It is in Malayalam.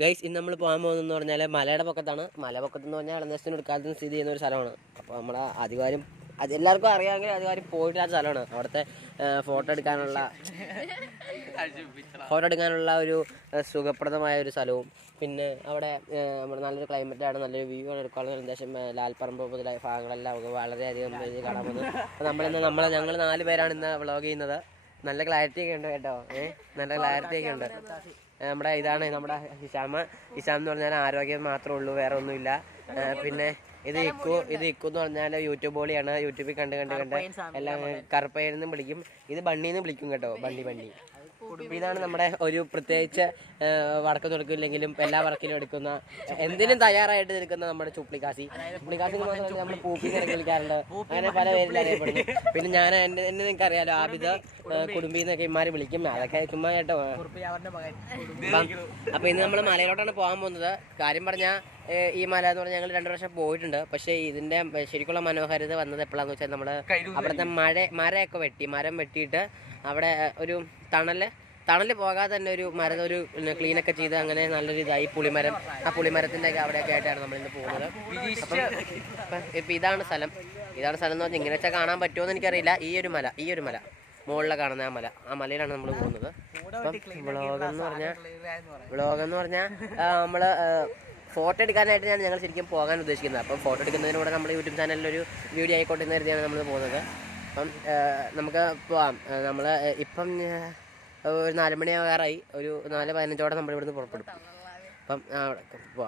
ഗൈസ് ഇന്ന് നമ്മൾ പോകാൻ പോകുന്നതെന്ന് പറഞ്ഞാൽ മലയുടെ പൊക്കത്താണ്. മലപൊക്കത്തെന്ന് പറഞ്ഞാൽ ഇളനേശത്തിന് എടുക്കാലത്ത് സ്ഥിതി ചെയ്യുന്ന ഒരു സ്ഥലമാണ്. അപ്പോൾ നമ്മുടെ അധികാരം അത് എല്ലാവർക്കും അറിയാമെങ്കിൽ അധികാരം പോയിട്ടാത്ത സ്ഥലമാണ്. അവിടുത്തെ ഫോട്ടോ എടുക്കാനുള്ള ഒരു സുഖപ്രദമായ ഒരു സ്ഥലവും പിന്നെ അവിടെ നമ്മുടെ നല്ലൊരു ക്ലൈമറ്റാണ്, നല്ലൊരു വ്യൂ ആണ് എടുക്കാനുള്ള നിർദ്ദേശം. ലാൽപ്പറമ്പ് മുതലായ ഭാഗങ്ങളെല്ലാം വളരെയധികം കാണാൻ പോകുന്നത്. അപ്പോൾ ഞങ്ങൾ 4 പേരാണ് ഇന്ന് വ്ളോഗ് ചെയ്യുന്നത്. നല്ല ക്ലാരിറ്റി ഒക്കെ ഉണ്ട് കേട്ടോ, നല്ല ക്ലാരിറ്റി ഒക്കെ ഉണ്ട്. ഇതാണ് നമ്മുടെ ഹിഷാം എന്ന് പറഞ്ഞാൽ ആരോഗ്യം മാത്രമേ ഉള്ളൂ, വേറെ ഒന്നുമില്ല. പിന്നെ ഇത് ഇക്കു എന്ന് പറഞ്ഞാൽ യൂട്യൂബ് ബോളിയാണ്. യൂട്യൂബിൽ കണ്ട് എല്ലാം കറുപ്പയെന്നും വിളിക്കും, ഇത് ബണ്ണിന്ന് വിളിക്കും കേട്ടോ, ബണ്ണി. ഇതാണ് നമ്മുടെ ഒരു പ്രത്യേകിച്ച് വടക്കം തുറക്കില്ലെങ്കിലും എല്ലാ വർക്കിലും എടുക്കുന്ന എന്തിനും തയ്യാറായിട്ട് നിൽക്കുന്ന നമ്മുടെ ചുപ്ലിക്കാസി മാത്രമല്ല നമ്മൾ പൂപ്പിന്ന് വിളിക്കാറുണ്ട്, അങ്ങനെ പല പേരിൽ അറിയപ്പെടുന്നു. പിന്നെ ഞാൻ എന്നെ നിങ്ങൾക്ക് അറിയാലോ, ആബിദ് കുടുംബിന്നൊക്കെ ഇമാര് വിളിക്കും, അതൊക്കെ ചുമ്മാ കേട്ടോ. അപ്പൊ ഇന്ന് നമ്മൾ മലയിലോട്ടാണ് പോകാൻ പോകുന്നത്. കാര്യം പറഞ്ഞാൽ ഈ മല എന്ന് പറഞ്ഞാൽ ഞങ്ങൾ 2 വർഷം പോയിട്ടുണ്ട്. പക്ഷേ ഇതിന്റെ ശരിക്കുള്ള മനോഹാരിത വന്നത് എപ്പോഴാന്ന് വെച്ചാൽ നമ്മള് അവിടുത്തെ മരമൊക്കെ മരം വെട്ടിയിട്ട് അവിടെ ഒരു തണല് പോകാതെ തന്നെ ഒരു മരം ഒരു ക്ലീനൊക്കെ ചെയ്ത് അങ്ങനെ നല്ലൊരു ഇതായി പുളിമരം. ആ പുളിമരത്തിന്റെ ഒക്കെ അവിടെയൊക്കെ ആയിട്ടാണ് നമ്മളിന്ന് പോകുന്നത്. അപ്പം ഇപ്പം ഇതാണ് സ്ഥലം എന്ന് പറഞ്ഞാൽ ഇങ്ങനെ വെച്ചാൽ കാണാൻ പറ്റുമോ എന്ന് എനിക്കറിയില്ല. ഈ ഒരു മല മുകളിലെ കാണുന്ന ആ മലയിലാണ് നമ്മൾ പോകുന്നത്. അപ്പം വ്ളോഗെന്ന് പറഞ്ഞാൽ നമ്മള് ഫോട്ടോ എടുക്കാനായിട്ടാണ് ഞങ്ങൾ ശരിക്കും പോകാൻ ഉദ്ദേശിക്കുന്നത്. അപ്പം ഫോട്ടോ എടുക്കുന്നതിലൂടെ നമ്മുടെ യൂട്യൂബ് ചാനലിലൊരു വീഡിയോ ആയിക്കോട്ടെ എന്ന് കരുതിയാണ് നമ്മൾ പോകുന്നത്. അപ്പം നമുക്ക് പോവാം. നമ്മൾ ഇപ്പം ഒരു 4 മണിയാകാറായി, ഒരു 4:15 നമ്മൾ ഇവിടുന്ന് പുറപ്പെടും. അപ്പം അവിടെ പോവാം.